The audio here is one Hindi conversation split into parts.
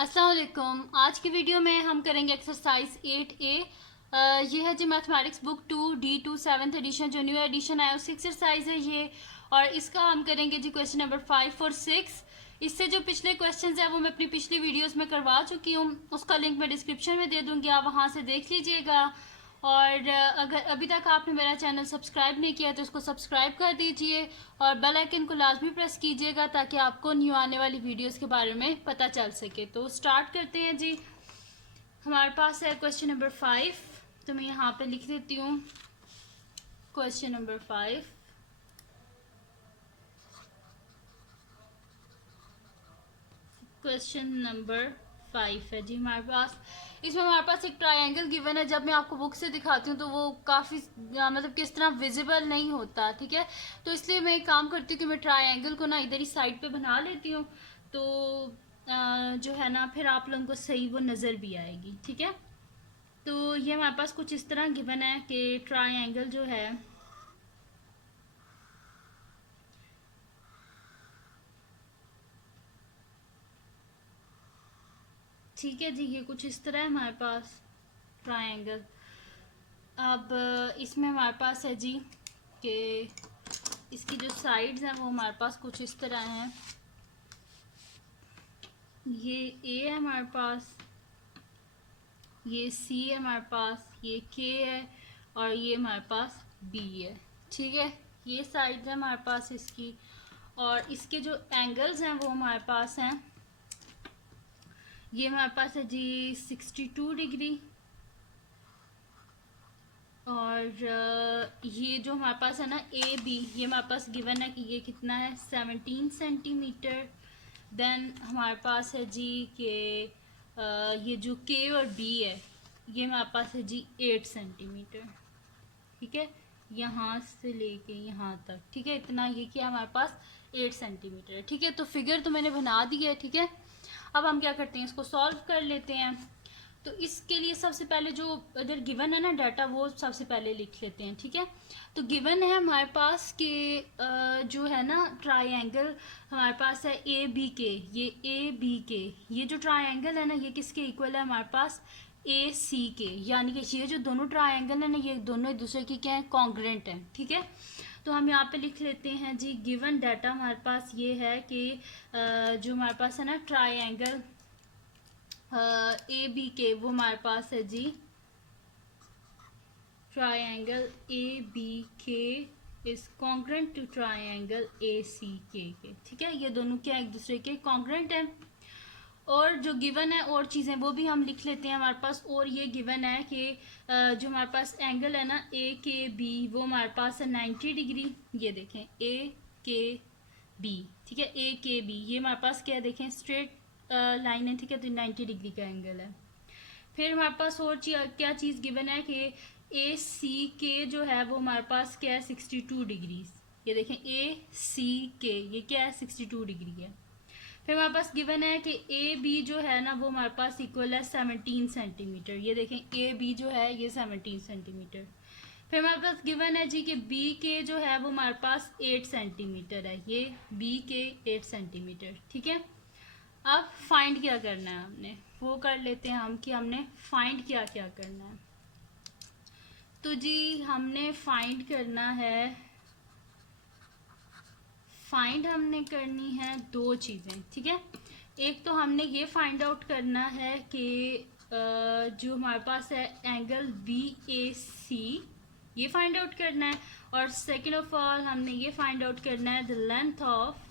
अस्सलाम वालेकुम। आज की वीडियो में हम करेंगे एक्सरसाइज 8A। ये है जी mathematics book 2D2 7th edition, जो न्यू एडिशन आया उसकी एक्सरसाइज है ये। और इसका हम करेंगे जी क्वेश्चन नंबर 5 और 6। इससे जो पिछले क्वेश्चंस हैं वो मैं अपनी पिछली वीडियोस में करवा चुकी हूँ, उसका लिंक मैं डिस्क्रिप्शन में दे दूँगी, आप वहाँ से देख लीजिएगा। और अगर अभी तक आपने मेरा चैनल सब्सक्राइब नहीं किया तो उसको सब्सक्राइब कर दीजिए और बेल आइकन को लाजमी प्रेस कीजिएगा ताकि आपको न्यू आने वाली वीडियोस के बारे में पता चल सके। तो स्टार्ट करते हैं जी। हमारे पास है क्वेश्चन नंबर 5, तो मैं यहाँ पे लिख देती हूँ क्वेश्चन नंबर 5। क्वेश्चन नंबर 5 है जी हमारे पास। इसमें हमारे पास एक ट्रायंगल गिवन है। जब मैं आपको बुक से दिखाती हूँ तो वो काफ़ी मतलब किस तरह विजिबल नहीं होता, ठीक है। तो इसलिए मैं एक काम करती हूँ कि मैं ट्रायंगल को ना इधर ही साइड पे बना लेती हूँ, तो जो है ना फिर आप लोगों को सही वो नज़र भी आएगी, ठीक है। तो ये हमारे पास कुछ इस तरह गिवन है कि ट्रायंगल जो है ठीक है जी, ये कुछ इस तरह है हमारे पास ट्रायंगल। अब इसमें हमारे पास है जी कि इसकी जो साइड्स हैं वो हमारे पास कुछ इस तरह हैं। ये ए है हमारे पास, ये सी है हमारे पास, ये के है और ये हमारे पास बी है, ठीक है। ये साइड्स हैं हमारे पास इसकी। और इसके जो एंगल्स हैं वो हमारे पास हैं, ये हमारे पास है जी 62 डिग्री। और ये जो हमारे पास है ना ए बी, ये हमारे पास गिवन है कि ये कितना है 17 सेंटीमीटर। देन हमारे पास है जी कि ये जो के और बी है ये हमारे पास है जी 8 सेंटीमीटर, ठीक है। यहाँ से लेके यहाँ तक, ठीक है, इतना ये क्या हमारे पास 8 सेंटीमीटर है, ठीक है। तो फिगर तो मैंने बना दी है, ठीक है। अब हम क्या करते हैं, इसको सॉल्व कर लेते हैं। तो इसके लिए सबसे पहले जो अगर गिवन है ना डाटा वो सबसे पहले लिख लेते हैं, ठीक है। तो गिवन है हमारे पास कि जो है ना ट्रायंगल हमारे पास है ए बी के, ये ए बी के, ये जो ट्रायंगल है ना ये किसके इक्वल है हमारे पास ए सी के, यानी कि ये जो दोनों ट्रायंगल है ना ये दोनों एक दूसरे की क्या है कॉन्ग्रेंट है, ठीक है। तो हम यहाँ पे लिख लेते हैं जी गिवन डाटा हमारे पास ये है कि जो हमारे पास है ना ट्रायंगल ए बी के वो हमारे पास है जी triangle A B K is congruent to triangle A C K, ठीक है। ये दोनों क्या एक दूसरे के कॉन्ग्रेंट हैं। और जो गिवन है और चीज़ें वो भी हम लिख लेते हैं हमारे पास। और ये गिवन है कि जो हमारे पास एंगल है ना ए के बी वो हमारे पास है 90 डिग्री। ये देखें ए के बी, ठीक है, ए के बी ये हमारे पास क्या है देखें स्ट्रेट लाइन है, ठीक है। तो 90 डिग्री का एंगल है। फिर हमारे पास और क्या चीज़ गिवन है कि ए सी के जो है वो हमारे पास क्या है 62 डिग्री। ये देखें ए सी के ये क्या है 62 डिग्री है। फिर हमारे पास गिवन है कि ए बी जो है ना वो हमारे पास इक्वल है 17 सेंटीमीटर। ये देखें ए बी जो है ये 17 सेंटीमीटर। फिर हमारे पास गिवन है जी कि बी के जो है वो हमारे पास 8 सेंटीमीटर है, ये बी के 8 सेंटीमीटर, ठीक है। अब फाइंड क्या करना है हमने वो कर लेते हैं हम कि हमने फाइंड क्या क्या करना है। तो जी हमने फाइंड करना है, फाइंड हमने करनी है दो चीज़ें, ठीक है। एक तो हमने ये फाइंड आउट करना है कि जो हमारे पास है एंगल बी ए सी ये फाइंड आउट करना है। और सेकेंड ऑफ ऑल हमने ये फाइंड आउट करना है द लेंथ ऑफ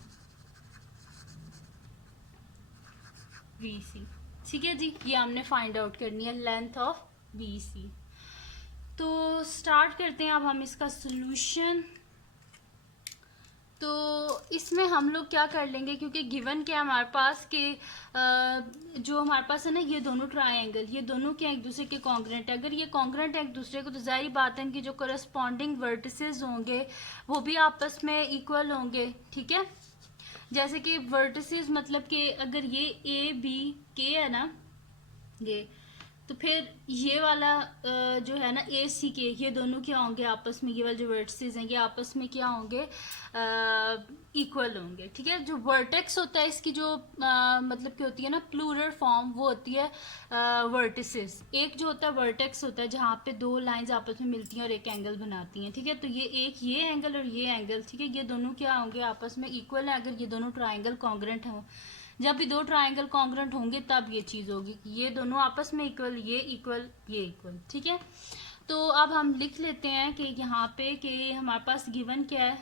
वी सी, ठीक है जी। ये हमने फाइंड आउट करनी है लेंथ ऑफ वी सी। तो स्टार्ट करते हैं अब हम इसका सोल्यूशन। तो इसमें हम लोग क्या कर लेंगे, क्योंकि गिवन क्या हमारे पास कि जो हमारे पास है ना ये दोनों ट्रायंगल ये दोनों क्या एक दूसरे के कॉन्ग्रेंट है। अगर ये कॉन्ग्रेंट है एक दूसरे को तो जाहिर बात है कि जो करस्पॉन्डिंग वर्टिसेस होंगे वो भी आपस में इक्वल होंगे, ठीक है। जैसे कि वर्टिसेस मतलब कि अगर ये ए बी के है ना ये, तो फिर ये वाला जो है ना ए सी के, ये दोनों क्या होंगे आपस में, ये वाले जो वर्टिसेस हैं ये आपस में क्या होंगे, इक्वल होंगे। ठीक है, जो वर्टेक्स होता है इसकी जो मतलब क्या होती है ना प्लूरल फॉर्म, वो होती है वर्टिसेस। एक जो होता है वर्टेक्स होता है जहाँ पे दो लाइंस आपस में मिलती हैं और एक एंगल बनाती हैं। ठीक है, तो ये एक ये एंगल और ये एंगल, ठीक है, ये दोनों क्या होंगे आपस में इक्वल है अगर ये दोनों ट्राइंगल कॉन्ग्रेंट हों। जब भी दो ट्राइंगल कॉन्ग्रेंट होंगे तब ये चीज़ होगी कि ये दोनों आपस में इक्वल, ये इक्वल, ये इक्वल। ठीक है, तो अब हम लिख लेते हैं कि यहाँ पे कि हमारे पास गिवन क्या है,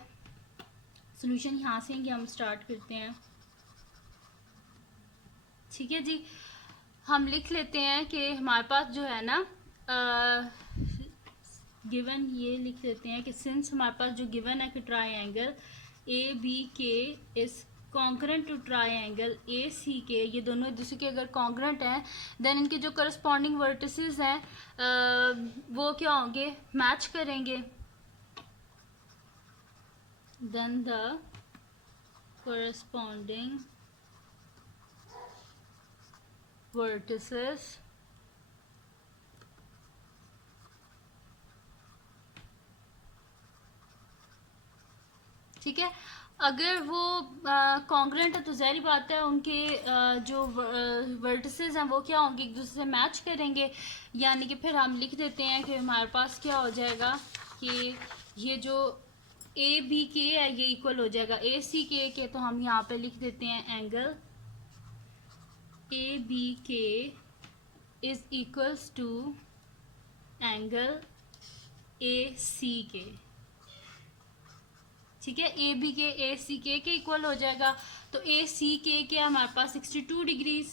सोल्यूशन यहाँ से हम स्टार्ट करते हैं। ठीक है जी, हम लिख लेते हैं कि हमारे पास जो है ना गिवन ये लिख लेते हैं कि सिंस हमारे पास जो गिवन है कि triangle A B K is concurrent to triangle A C K, ये दोनों एक दूसरे के अगर कॉन्करेंट हैं देन इनके जो करस्पॉन्डिंग वर्टिसेस हैं वो क्या होंगे, मैच करेंगे। देन द corresponding vertices ठीक है, अगर वो कॉन्ग्रेंट है तो ज़ाहिर बात है उनके जो वर्टिसेस हैं वो क्या होंगे, एक दूसरे से मैच करेंगे। यानी कि फिर हम लिख देते हैं कि हमारे पास क्या हो जाएगा कि ये जो ए बी के है ये इक्वल हो जाएगा ए सी के, तो हम यहाँ पे लिख देते हैं angle A B K is equals to angle A C K. ठीक है, ए बी के ए सी के इक्वल हो जाएगा, तो ए सी के हमारे पास 62 डिग्रीज।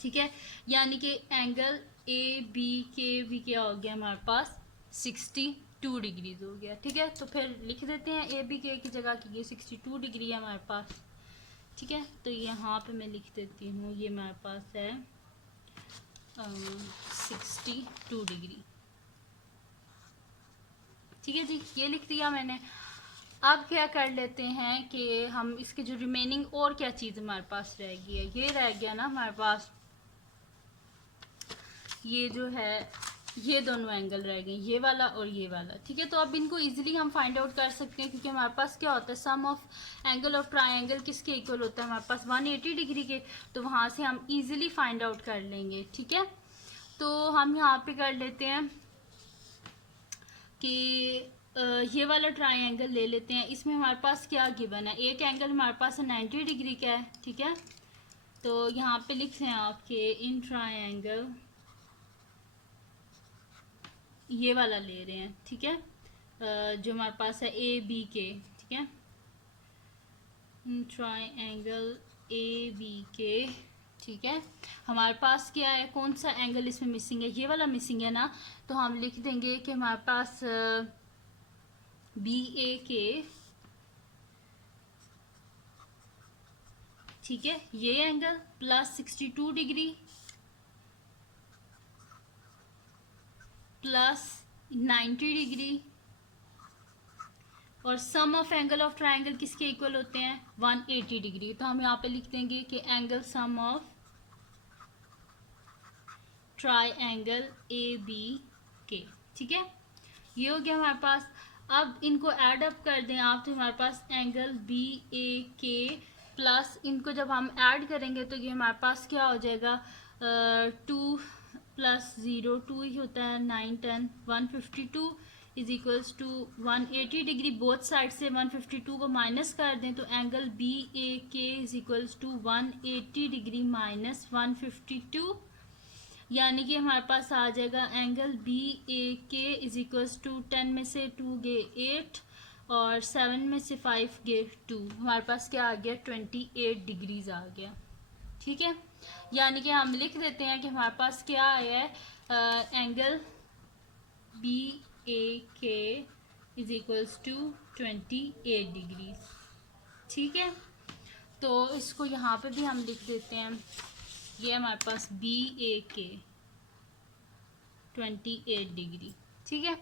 ठीक है, यानी कि एंगल ए बी के भी क्या हो गया हमारे पास 62 डिग्रीज हो गया। ठीक है, तो फिर लिख देते हैं ए बी के की जगह की ये 62 डिग्री है हमारे पास। ठीक है, तो यहाँ पे मैं लिख देती हूँ ये हमारे पास है 62 डिग्री। ठीक है जी, ये लिख दिया मैंने। अब क्या कर लेते हैं कि हम इसके जो रिमेनिंग और क्या चीज़ हमारे पास रह गई है, ये रह गया ना हमारे पास ये जो है ये दोनों एंगल रह गए, ये वाला और ये वाला। ठीक है, तो अब इनको इजीली हम फाइंड आउट कर सकते हैं क्योंकि हमारे पास क्या होता है सम ऑफ एंगल ऑफ ट्राइंगल किसके इक्वल होता है हमारे पास 180 डिग्री के, तो वहाँ से हम इजीली फाइंड आउट कर लेंगे। ठीक है, तो हम यहाँ पे कर लेते हैं कि ये वाला ट्राइंगल ले लेते हैं। इसमें हमारे पास क्या गिवन है, एक एंगल हमारे पास 90 डिग्री का है। ठीक है, तो यहाँ पे लिख रहे हैं आपके इन ट्राइंगल ये वाला ले रहे हैं। ठीक है, जो हमारे पास है ए बी के। ठीक है, ट्राइंगल ए बी के। ठीक है, हमारे पास क्या है, कौन सा एंगल इसमें मिसिंग है, ये वाला मिसिंग है ना, तो हम लिख देंगे कि हमारे पास बी ए के। ठीक है, ये angle plus 62 degree plus 90 degree और सम ऑफ एंगल ऑफ ट्राइंगल किसके इक्वल होते हैं 180 डिग्री। तो हम यहाँ पे लिख देंगे कि angle sum of triangle A B K. ठीक है, ये हो गया हमारे पास। अब इनको ऐड अप कर दें आप, तो हमारे पास एंगल बी ए के प्लस इनको जब हम ऐड करेंगे तो ये हमारे पास क्या हो जाएगा 2 प्लस 0 2 ही होता है 9 10 152 is equals to 180 degree. Both side से 152 को माइनस कर दें तो angle B A K is equals to 180 degree minus 152, यानी कि हमारे पास आ जाएगा angle B A K is equals to 10 में से 2 गए 8 और 7 में से 5 गए 2, हमारे पास क्या आ गया 28 डिग्रीज आ गया। ठीक है, यानी कि हम लिख देते हैं कि हमारे पास क्या आया है angle B A K is equals to 28 degrees. ठीक है, तो इसको यहाँ पे भी हम लिख देते हैं, ये हमारे पास बी ए के 28 डिग्री। ठीक है,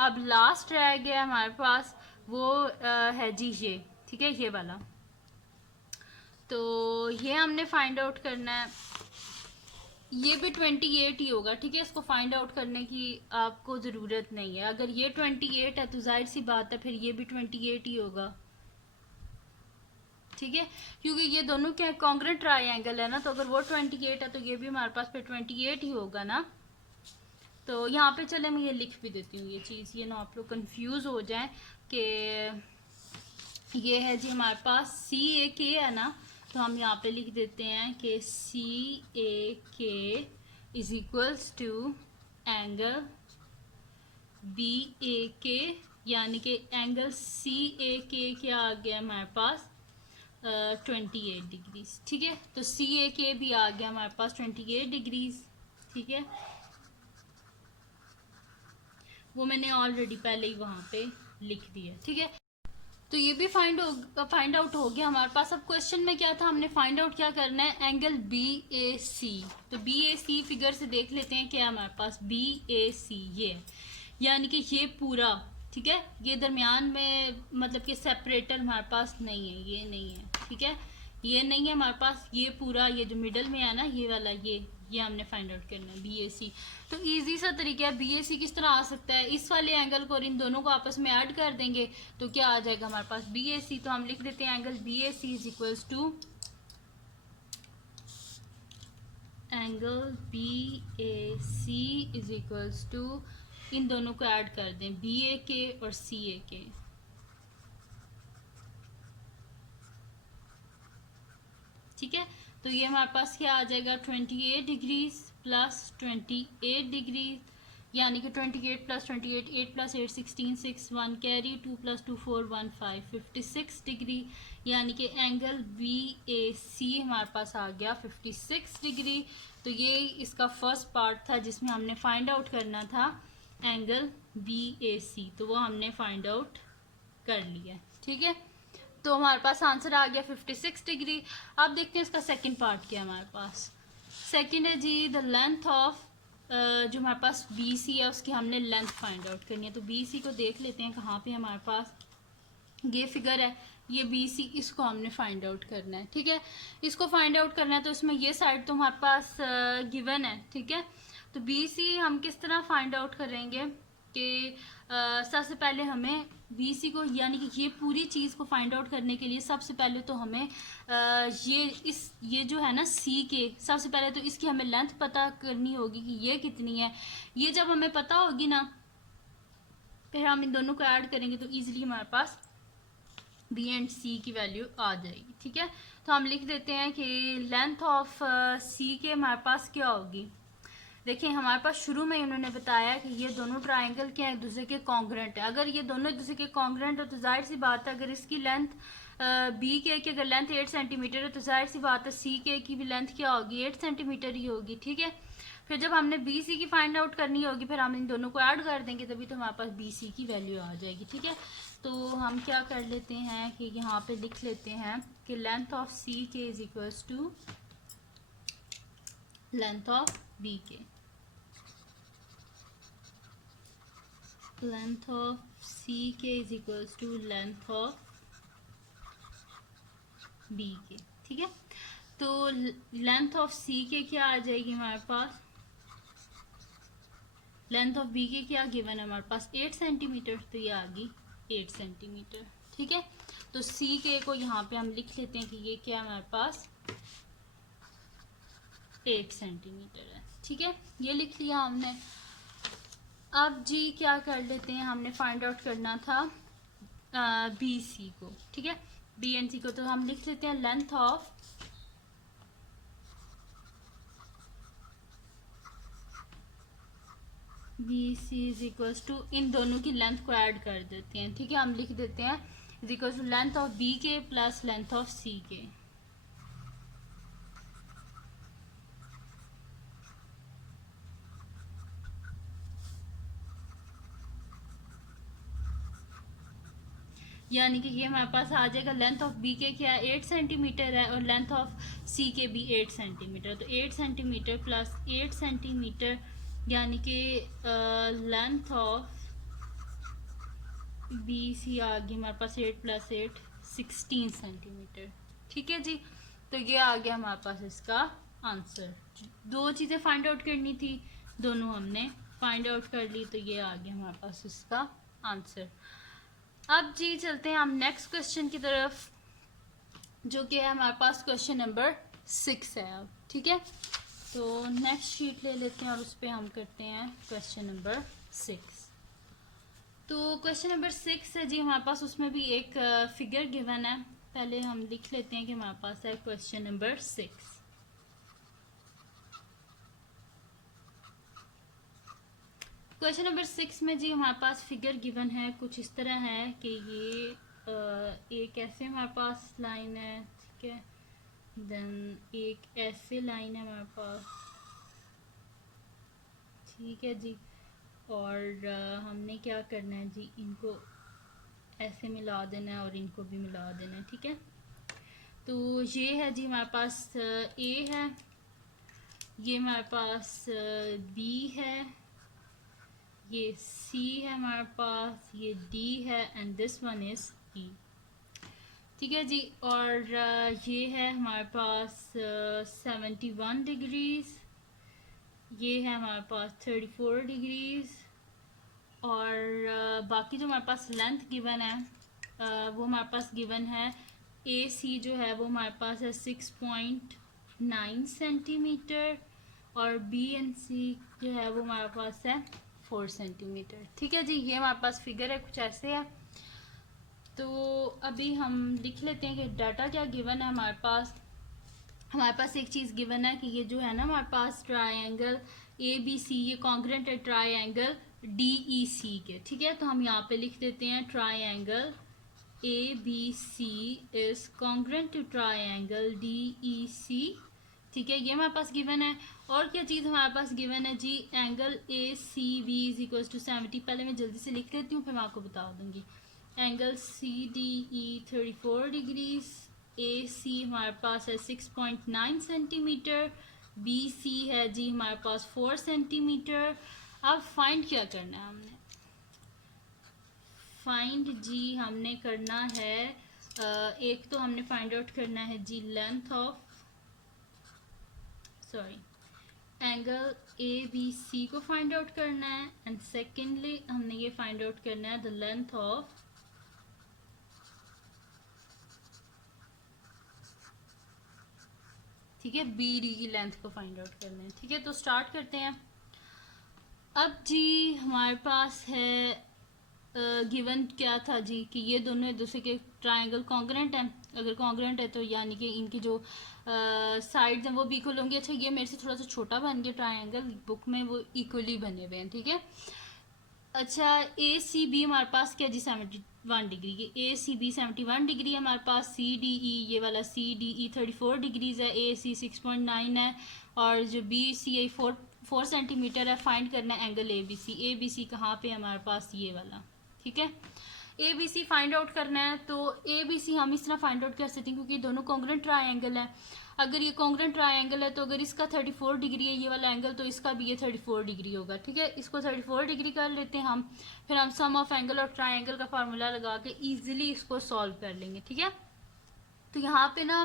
अब लास्ट रह गया हमारे पास वो है जी ये। ठीक है, ये वाला, तो ये हमने फाइंड आउट करना है। ये भी 28 ही होगा, ठीक है। इसको फाइंड आउट करने की आपको ज़रूरत नहीं है। अगर ये 28 है तो जाहिर सी बात है फिर ये भी 28 ही होगा, ठीक है, क्योंकि ये दोनों क्या कॉन्ग्रेंट ट्रायंगल है ना। तो अगर वो 28 है तो ये भी हमारे पास फिर 28 ही होगा ना। तो यहाँ पे चले मैं ये लिख भी देती हूँ ये चीज़, ये ना आप लोग कंफ्यूज हो जाएं कि ये है जी हमारे पास सी ए के है ना। तो हम यहाँ पे लिख देते हैं कि C A K is equals to angle B A K, यानी कि एंगल सी ए के क्या आ गया हमारे पास 28 डिग्रीज, ठीक है। तो सी ए के भी आ गया हमारे पास 28 डिग्रीज, ठीक है। वो मैंने ऑलरेडी पहले ही वहाँ पे लिख दिया, ठीक है। तो ये भी फाइंड आउट हो गया हमारे पास। अब क्वेश्चन में क्या था, हमने फाइंड आउट क्या करना है, एंगल बी ए सी। तो बी ए सी फिगर से देख लेते हैं क्या हमारे पास बी ए सी ये है, यानी कि ये पूरा, ठीक है। ये दरमियान में मतलब कि सेपरेटर हमारे पास नहीं है, ये नहीं है, ठीक है, ये नहीं है हमारे पास। ये पूरा ये जो मिडल में है ना ये वाला ये हमने फाइंड आउट करना है बी ए सी। तो इजी सा तरीका है, बी ए सी किस तरह आ सकता है, इस वाले एंगल को और इन दोनों को आपस में ऐड कर देंगे तो क्या आ जाएगा हमारे पास बी ए सी। तो हम लिख देते हैं angle B A C is equals to angle B A C is equals to, इन दोनों को ऐड कर दें बी ए के और सी ए के, ठीक है। तो ये हमारे पास क्या आ जाएगा 28 डिग्रीज प्लस 28 डिग्रीज, यानी कि 28 plus 28 8 plus 8 16 6 1 carry 2 plus 2 4 1 5 56 degree, यानी कि एंगल बी ए सी हमारे पास आ गया 56 डिग्री। तो ये इसका फर्स्ट पार्ट था जिसमें हमने फाइंड आउट करना था एंगल बी ए सी, तो वो हमने फाइंड आउट कर लिया, ठीक है। तो हमारे पास आंसर आ गया 56 डिग्री। अब देखते हैं इसका सेकंड पार्ट क्या है हमारे पास। सेकंड है जी द लेंथ ऑफ, जो हमारे पास बी सी है उसकी हमने लेंथ फाइंड आउट करनी है। तो बी सी को देख लेते हैं कहाँ पे हमारे पास ये फिगर है, ये बी सी, इसको हमने फाइंड आउट करना है, ठीक है। इसको फाइंड आउट करना है तो इसमें ये साइड तो हमारे पास गिवन है, ठीक है। तो बी सी हम किस तरह फाइंड आउट करेंगे कि सबसे पहले हमें बी सी को, यानी कि ये पूरी चीज़ को फाइंड आउट करने के लिए सबसे पहले तो हमें ये जो है ना सी के, सबसे पहले तो इसकी हमें लेंथ पता करनी होगी कि ये कितनी है। ये जब हमें पता होगी ना फिर हम इन दोनों को ऐड करेंगे तो ईजिली हमारे पास बी एंड सी की वैल्यू आ जाएगी, ठीक है। तो हम लिख देते हैं कि लेंथ ऑफ सी के हमारे पास क्या होगी। देखिए हमारे पास शुरू में उन्होंने बताया कि ये दोनों ट्रायंगल क्या एक दूसरे के कॉन्ग्रेंट है। अगर ये दोनों एक दूसरे के कॉन्ग्रेंट हो तो जाहिर सी बात है अगर इसकी लेंथ बी के की अगर लेंथ 8 सेंटीमीटर है तो जाहिर सी बात है सी के की भी लेंथ क्या होगी 8 सेंटीमीटर ही होगी, ठीक है। फिर जब हमने बी सी की फाइंड आउट करनी होगी फिर हम इन दोनों को ऐड कर देंगे तभी तो हमारे पास बी सी की वैल्यू आ जाएगी, ठीक है। तो हम क्या कर लेते हैं कि यहाँ पे लिख लेते हैं कि length of C K is equals to length of B K, length of C K is equals to length of B K, ठीक है। तो लेंथ ऑफ सी के क्या आ जाएगी हमारे पास, लेंथ ऑफ बी के क्या गिवन है हमारे पास 8 सेंटीमीटर, तो ये आ गई 8 सेंटीमीटर, ठीक है। तो सी के को यहाँ पे हम लिख लेते हैं कि ये क्या है हमारे पास 8 सेंटीमीटर है, ठीक है, ये लिख लिया हमने। अब जी क्या कर लेते हैं, हमने फाइंड आउट करना था बी सी को, ठीक है, बी एंड सी को। तो हम लिख लेते हैं length of B C is equals to, इन दोनों की लेंथ को ऐड कर देते हैं, ठीक है। हम लिख देते हैं is equals to length of B K plus length of C K, यानी कि ये हमारे पास आ जाएगा लेंथ ऑफ बी के क्या 8 सेंटीमीटर है और लेंथ ऑफ सी के भी 8 सेंटीमीटर। तो 8 सेंटीमीटर प्लस 8 सेंटीमीटर यानी कि लेंथ ऑफ बी सी आ गई हमारे पास 8 प्लस 8 16 सेंटीमीटर, ठीक है जी। तो ये आ गया हमारे पास इसका आंसर। दो चीज़ें फाइंड आउट करनी थी, दोनों हमने फाइंड आउट कर ली, तो ये आ गया हमारे पास उसका आंसर। अब जी चलते हैं हम नेक्स्ट क्वेश्चन की तरफ, जो कि है हमारे पास क्वेश्चन नंबर 6 है अब। ठीक है, तो नेक्स्ट शीट ले लेते हैं और उस पर हम करते हैं क्वेश्चन नंबर 6। तो क्वेश्चन नंबर 6 है जी हमारे पास, उसमें भी एक फिगर गिवन है। पहले हम लिख लेते हैं कि हमारे पास है क्वेश्चन नंबर 6। क्वेश्चन नंबर 6 में जी हमारे पास फिगर गिवन है, कुछ इस तरह है कि ये एक ऐसे हमारे पास लाइन है, ठीक है, देन एक ऐसे लाइन है हमारे पास, ठीक है जी, और हमने क्या करना है जी, इनको ऐसे मिला देना है और इनको भी मिला देना है। ठीक है, तो ये है जी हमारे पास ए है, ये हमारे पास बी है, ये सी है हमारे पास, ये डी है, एंड दिस वन इज ई। ठीक है जी, और ये है हमारे पास 71 डिग्रीज, ये है हमारे पास 34 डिग्रीज, और बाकी जो हमारे पास लेंथ गिवन है वो हमारे पास गिवन है, ए सी जो है वो हमारे पास है 6.9 सेंटीमीटर, और बी एंड सी जो है वो हमारे पास है 4 सेंटीमीटर। ठीक है जी, ये हमारे पास फिगर है, कुछ ऐसे है। तो अभी हम लिख लेते हैं कि डाटा क्या गिवन है हमारे पास। हमारे पास एक चीज़ गिवन है कि ये जो है ना हमारे पास ट्रायंगल ए बी सी, ये कॉन्ग्रेंट है triangle D E C K. ठीक है, तो हम यहाँ पे लिख देते हैं triangle A B C is congruent to triangle D E C. ठीक है, ये हमारे पास गिवन है। और क्या चीज़ हमारे पास गिवन है जी, angle A C B is equal to 70। पहले मैं जल्दी से लिख लेती हूँ, फिर मैं आपको बता दूंगी। Angle C D E 34 degrees, A C हमारे पास है 6.9 सेंटीमीटर, बी सी है जी हमारे पास 4 सेंटीमीटर। अब फाइंड क्या करना है हमने, फाइंड जी हमने करना है एक तो हमने फाइंड आउट करना है जी length of, sorry, angle A B C को फाइंड आउट करना है, एंड सेकेंडली हमने ये फाइंड आउट करना है द लेंथ ऑफ ठीक है बी डी की लेंथ को फाइंड आउट करना है। ठीक है, तो स्टार्ट करते हैं। अब जी हमारे पास है गिवन क्या था जी कि ये दोनों एक दूसरे के ट्रायंगल कॉन्ग्रेंट हैं। अगर कॉन्ग्रेंट है तो यानी कि इनकी जो साइड्स हैं वो भी इक्वल होंगे। अच्छा, ये मेरे से थोड़ा सा छोटा बन गया ट्रायंगल, बुक में वो इक्वली बने हुए हैं। ठीक है, अच्छा, ए सी बी हमारे पास क्या जी 71 डिग्री की, ए सी बी 71 डिग्री है हमारे पास। सी डी ई, ये वाला सी डी ई 34 डिग्रीज है, ए सी 6.9 है, और जो बी सी आई 4 सेंटीमीटर है। फाइंड करना है angle A B C. A B C कहाँ पे हमारे पास, ये वाला। ठीक है, A B C find out करना है, तो ए बी सी हम इस तरह फाइंड आउट कर सकते हैं क्योंकि दोनों कॉन्ग्रेंट ट्रायंगल है। अगर ये कॉन्ग्रेंट ट्रायंगल है तो अगर इसका 34 डिग्री है ये वाला एंगल, तो इसका भी ये 34 डिग्री होगा। ठीक है, इसको 34 डिग्री कर लेते हैं हम, फिर हम सम ऑफ एंगल और ट्रायंगल का फार्मूला लगा के ईजिली इसको सॉल्व कर लेंगे। ठीक है, तो यहाँ पे ना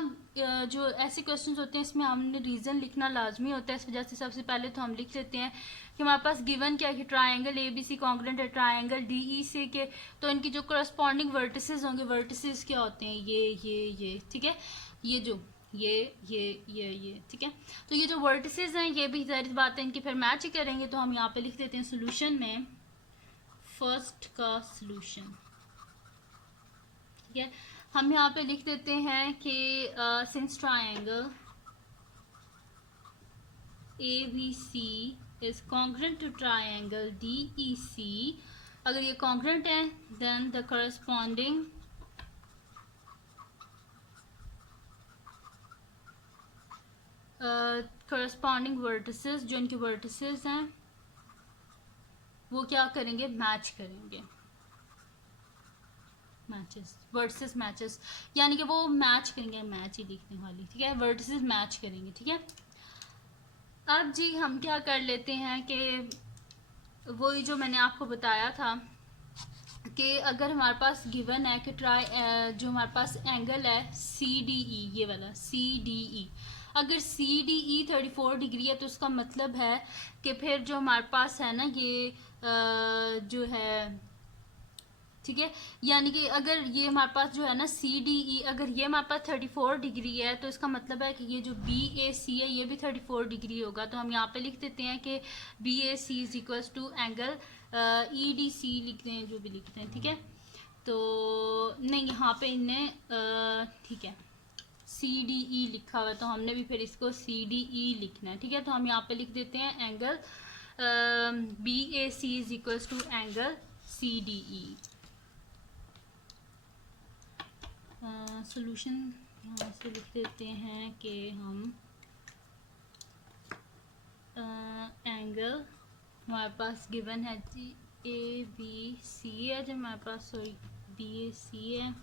जो ऐसे क्वेश्चंस होते हैं इसमें हमने रीज़न लिखना लाजमी होता है। इस वजह से सबसे पहले तो हम लिख लेते हैं कि हमारे पास गिवन क्या है कि triangle A B C congruent है ट्रायंगल डी ई सी के, तो इनकी जो करस्पॉन्डिंग वर्टिसेस होंगे, वर्टिसेस क्या होते हैं, ये। ठीक है, ये जो ये ठीक है, तो ये जो वर्टिसेस हैं ये भी जाहिर बात है इनकी फिर मैच ही करेंगे। तो हम यहाँ पे लिख देते हैं सोल्यूशन में फर्स्ट का सोल्यूशन। ठीक है, हम यहाँ पे लिख देते हैं कि since triangle A B C is congruent to triangle D E C, अगर ये कॉन्ग्रेंट है then the corresponding corresponding vertices, जो इनके वर्टिसेस हैं वो क्या करेंगे, मैच करेंगे। मैचेस, वर्टिसेस मैचेस, यानी कि वो मैच करेंगे, मैच ही लिखने वाली। ठीक है, वर्टिसेस मैच करेंगे। ठीक है, अब जी हम क्या कर लेते हैं कि वही जो मैंने आपको बताया था कि अगर हमारे पास गिवन है कि जो हमारे पास एंगल है सी डी ई, ये वाला सी डी ई, अगर सी डी ई 34 डिग्री है तो उसका मतलब है कि फिर जो हमारे पास है ना ये जो है, ठीक है, यानी कि अगर ये हमारे पास जो है ना सी डी ई, अगर ये हमारे पास 34 डिग्री है तो इसका मतलब है कि ये जो बी ए सी है ये भी 34 डिग्री होगा। तो हम यहाँ पे लिख देते हैं कि B A C is equals to angle E D C लिखते हैं, जो भी लिखते हैं, ठीक है। तो नहीं, यहाँ पे इन्हें ठीक है सी डी ई लिखा हुआ है तो हमने भी फिर इसको सी डी ई लिखना है, ठीक है। तो हम यहाँ पे लिख देते हैं angle B A C is equals to angle C D E. Solution यहाँ से लिख देते हैं कि हम एंगल हमारे पास गिवन है जी ए बी सी है, जो हमारे पास सॉरी बी ए सी है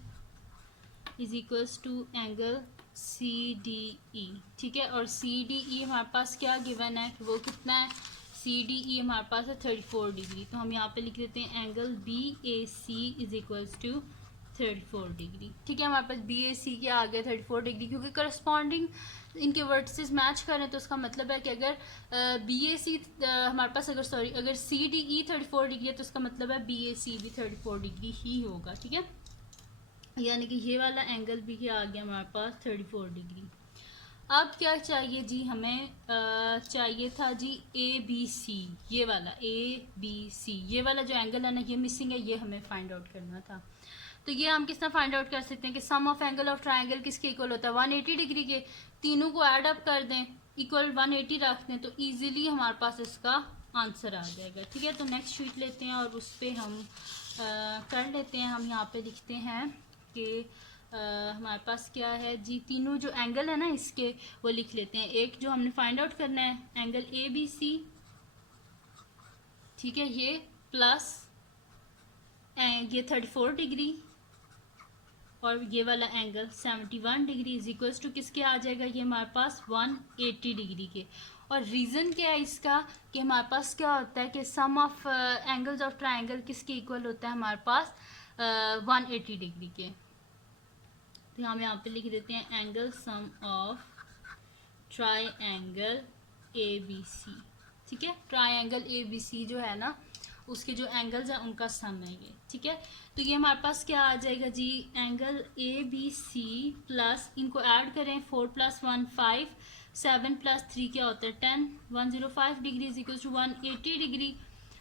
is equals to angle C D E, ठीक है। और सी डी ई हमारे पास क्या गिवन है कि वो कितना है, सी डी ई हमारे पास है 34 डिग्री। तो हम यहाँ पे लिख देते हैं angle B A C is equals to 34 degree, ठीक है। हमारे पास बी ए सी क्या आ गया 34 डिग्री, क्योंकि करस्पॉन्डिंग इनके वर्टिसेस मैच करें तो उसका मतलब है कि अगर बी ए सी हमारे पास अगर सी डी ई 34 डिग्री है तो उसका मतलब है बी ए सी भी 34 डिग्री ही होगा, ठीक है। यानी कि ये वाला एंगल भी क्या आ गया हमारे पास 34 डिग्री। अब क्या चाहिए जी हमें, चाहिए था जी ए बी सी, ये वाला ए बी सी, ये वाला जो एंगल है ना ये मिसिंग है, ये हमें फाइंड आउट करना था। तो ये हम किस तरह फाइंड आउट कर सकते हैं कि सम ऑफ एंगल ऑफ ट्राइंगल किसके इक्वल होता है 180 डिग्री के, तीनों को ऐड अप कर दें इक्वल 180 रख दें तो इजीली हमारे पास इसका आंसर आ जाएगा, ठीक है। तो नेक्स्ट शीट लेते हैं और उस पर हम कर लेते हैं। हम यहाँ पे लिखते हैं कि हमारे पास क्या है जी, तीनों जो एंगल है ना इसके वो लिख लेते हैं। एक जो हमने फाइंड आउट करना है एंगल ए बी सी, ठीक है, ये प्लस ये 34 डिग्री और ये वाला angle 71 degree is equals to किसके आ जाएगा, ये हमारे पास 180 डिग्री के। और रीज़न क्या है इसका कि हमारे पास क्या होता है कि सम ऑफ एंगल्स ऑफ ट्राइंगल किसके इक्वल होता है हमारे पास 180 डिग्री के। तो हम यहाँ पे लिख देते हैं angle sum of triangle A B C, ठीक है। ट्राइंगल ए बी सी जो है ना उसके जो एंगल्स हैं उनका सम है ये, ठीक है। तो ये हमारे पास क्या आ जाएगा जी, angle A B C plus इनको ऐड करें 4 + 1 5, 7 + 3 क्या होता है 10, 105 degree is equal to 180 degree.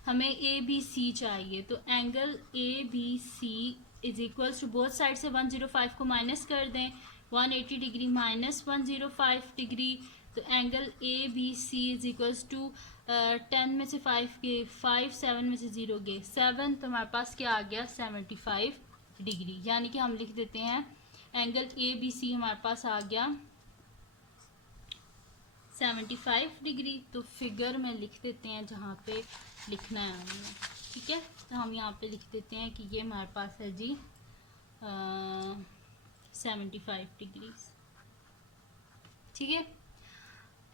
हमें ए बी सी चाहिए तो angle A B C is equals to both side से 105 को माइनस कर दें, 180 डिग्री माइनस 105 डिग्री। तो angle A B C is equals to 10 में से 5 गए 5, 7 में से 0 गए 7, तो हमारे पास क्या आ गया 75 डिग्री। यानी कि हम लिख देते हैं एंगल ए बी सी हमारे पास आ गया 75 डिग्री। तो फिगर में लिख देते हैं जहाँ पे लिखना है हमें, ठीक है। तो हम यहाँ पे लिख देते हैं कि ये हमारे पास है जी 75 डिग्री, ठीक है।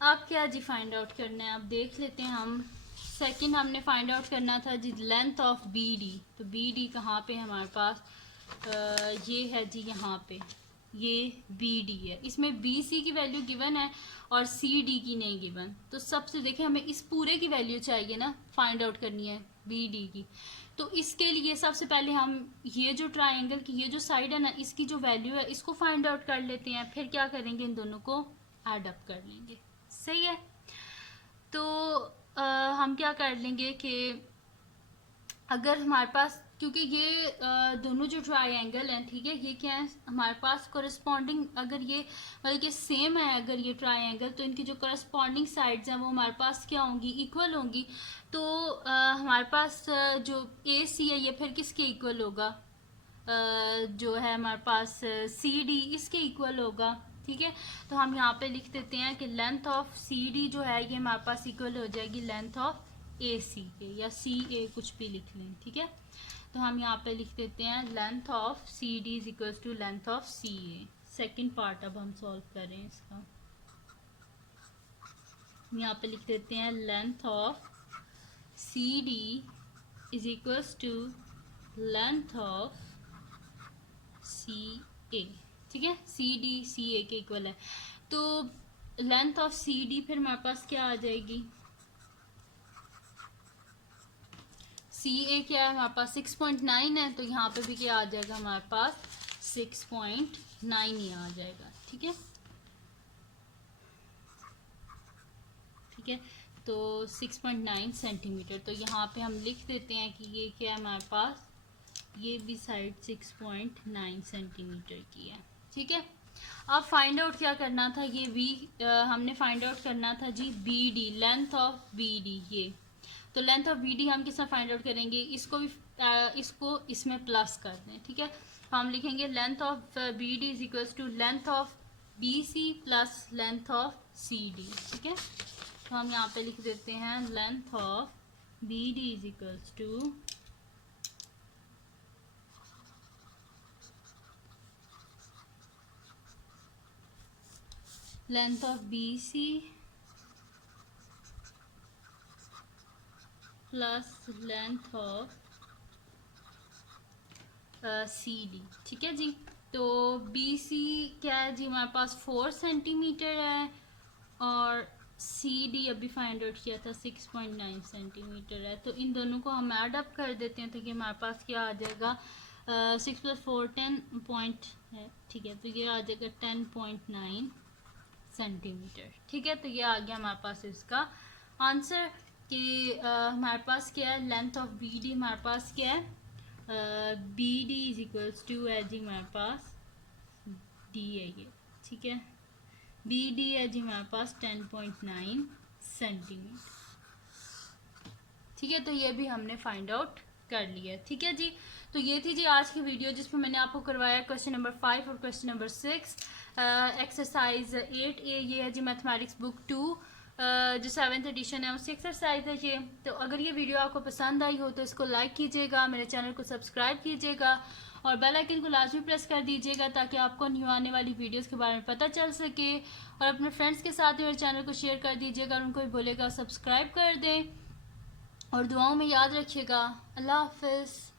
अब क्या जी फाइंड आउट करना है, अब देख लेते हैं हम। सेकंड हमने फाइंड आउट करना था जी लेंथ ऑफ बी डी। तो बी डी कहाँ पे है हमारे पास, ये है जी यहाँ पे, ये बी डी है। इसमें बी सी की वैल्यू गिवन है और सी डी की नहीं गिवन। तो सबसे देखें हमें इस पूरे की वैल्यू चाहिए ना, फाइंड आउट करनी है बी डी की। तो इसके लिए सबसे पहले हम ये जो ट्राइंगल की ये जो साइड है ना इसकी जो वैल्यू है इसको फाइंड आउट कर लेते हैं, फिर क्या करेंगे इन दोनों को ऐड अप कर लेंगे, सही है। तो हम क्या कर लेंगे कि अगर हमारे पास, क्योंकि ये दोनों जो ट्राइंगल हैं, ठीक है, ये क्या है हमारे पास कोरिस्पॉन्डिंग, अगर ये मतलब कि सेम है अगर ये ट्राइंगल, तो इनकी जो कोरिस्पॉन्डिंग साइड्स हैं वो हमारे पास क्या होंगी, इक्वल होंगी। तो हमारे पास जो ए सी है ये फिर किसके इक्वल होगा, जो है हमारे पास सी डी इसके इक्वल होगा, ठीक है। तो हम यहाँ पे लिख देते हैं कि लेंथ ऑफ सी डी जो है ये हमारे पास इक्वल हो जाएगी लेंथ ऑफ ए सी के, या सी ए कुछ भी लिख लें, ठीक है। तो हम यहाँ पे लिख देते हैं length of C D is equal to length of C A. Second part अब हम सॉल्व करें इसका। यहाँ पे लिख देते हैं length of C D is equal to length of C A, ठीक है। सी डी सी ए के इक्वल है। तो लेंथ ऑफ सी डी फिर हमारे पास क्या आ जाएगी, सी ए क्या है हमारे पास 6.9 है, तो यहाँ पे भी क्या आ जाएगा हमारे पास 6.9 ही आ जाएगा। ठीक है, ठीक है, तो 6.9 सेंटीमीटर। तो यहाँ पे हम लिख देते हैं कि ये क्या है हमारे पास, ये भी साइड 6.9 सेंटीमीटर की है। ठीक है, अब फाइंड आउट क्या करना था, ये बी हमने फाइंड आउट करना था जी B D, length of B D. ये तो लेंथ ऑफ बी डी हम किस तरह फाइंड आउट करेंगे, इसको भी इसको इसमें प्लस कर दें। ठीक है, तो हम लिखेंगे length of B D is equals to length of B C plus length of C D. ठीक है, तो हम यहाँ पे लिख देते हैं length of B D is equals to length of B C plus length of C D. ठीक है जी, तो बी सी क्या है जी हमारे पास 4 सेंटीमीटर है, और सी डी अभी फाइंड आउट किया था 6.9 सेंटीमीटर है। तो इन दोनों को हम ऐड अप कर देते हैं, तो कि हमारे पास क्या आ जाएगा 6 + 4 10 पॉइंट है। ठीक है, तो ये आ जाएगा 10.9 सेंटीमीटर। ठीक है, तो ये आ गया हमारे पास इसका आंसर कि हमारे पास क्या है, लेंथ ऑफ बी डी हमारे पास क्या है, B D is equals to है जी हमारे पास डी है ये। ठीक है, बी डी है जी हमारे पास 10.9 सेंटीमीटर। ठीक है, तो ये भी हमने फाइंड आउट कर लिया। ठीक है जी, तो ये थी जी आज की वीडियो जिसमें मैंने आपको करवाया क्वेश्चन नंबर 5 और क्वेश्चन नंबर 6, एक्सरसाइज 8A। ये है जी मैथमेटिक्स बुक 2 जो 7th एडिशन है उसकी एक्सरसाइज है ये। तो अगर ये वीडियो आपको पसंद आई हो तो इसको लाइक कीजिएगा, मेरे चैनल को सब्सक्राइब कीजिएगा और बेल आइकन को लाजमी प्रेस कर दीजिएगा ताकि आपको न्यू आने वाली वीडियोस के बारे में पता चल सके। और अपने फ्रेंड्स के साथ भी मेरे चैनल को शेयर कर दीजिएगा और उनको भी बोलेगा सब्सक्राइब कर दें। और दुआओं में याद रखिएगा। अल्लाह हाफिज़।